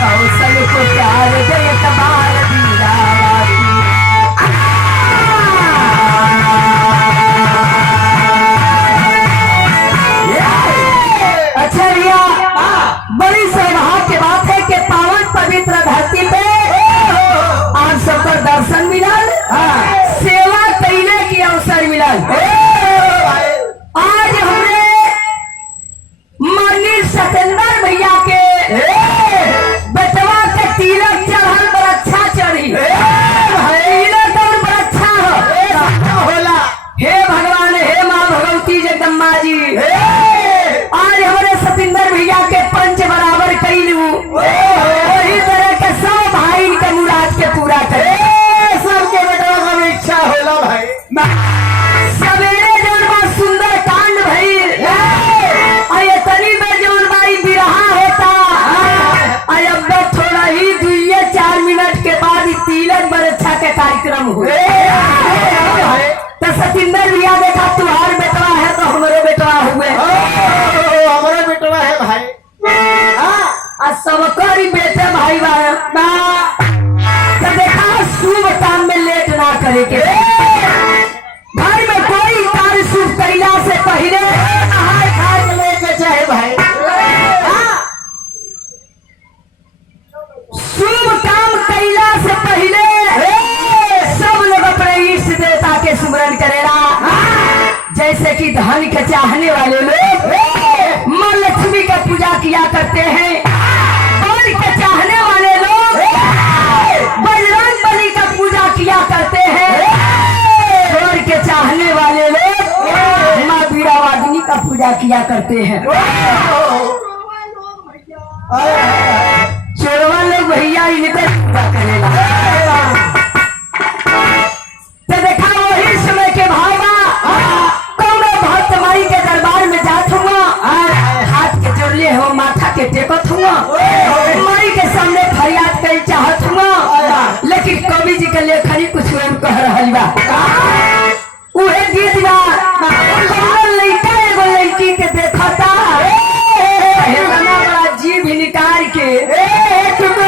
कौशल को प्यार दे कबार अच्छा भैया, बड़ी सौभाग्य की बात है कि पावन पवित्र धरती पे आप सबको दर्शन मिलल, सेवा करने की अवसर मिलल। आज हमने माननीय सतेंद्र भैया के बचवा के तिलक चढ़ल पर अच्छा चढ़ी, तिलक और पर अच्छा होला। हे भगवान, हे माँ भगवती जगदम्बा जी, आज हमारे सतेंद्र भैया के पंच बराबर कैलू, वही तरह के सब भाई के मुराद के पूरा करे। सबके बेटा का इच्छा होला भाई। सवेरे जौन बा सुंदर कांड भई, तनी में जौन बाई बिरहा होता, अब थोड़ा ही 2-4 मिनट के बाद तिलक बरछा के कार्यक्रम हुए। तो सतेंद्र भैया देखा तुम्हार बेटवा है तो हमारे बेटवा हुए, हमारे बेटवा है भाई। सबको बेटे भाई तो देखा शुभ काम में लेट ना करे के, घर में कोई कार्य शुभ कैला से पहले नहाए खाए लेके चाहे भाई। शुभ काम कैला से पहले सब लोग अपने इष्ट देवता के सुमरन करेला। जैसे कि धन के चाहने वाले लोग माँ लक्ष्मी का पूजा किया करते हैं, और के चाहने वाले लोग बजरंग बली का पूजा किया करते हैं, और के चाहने वाले लोग माँ वीरावादिनी का पूजा किया करते हैं। चोरवा लोग भैया इनका पूजा करेगा। तो देखा वही समय के भावा भक्त माई के दरबार में जात हुआ, हाथ के जोड़ले हो माथा के टेकत हुआ, माई के सामने फरियाद कर चाहत हुआ, लेकिन कवि जी के लेखनी कुछ कह रहा बा।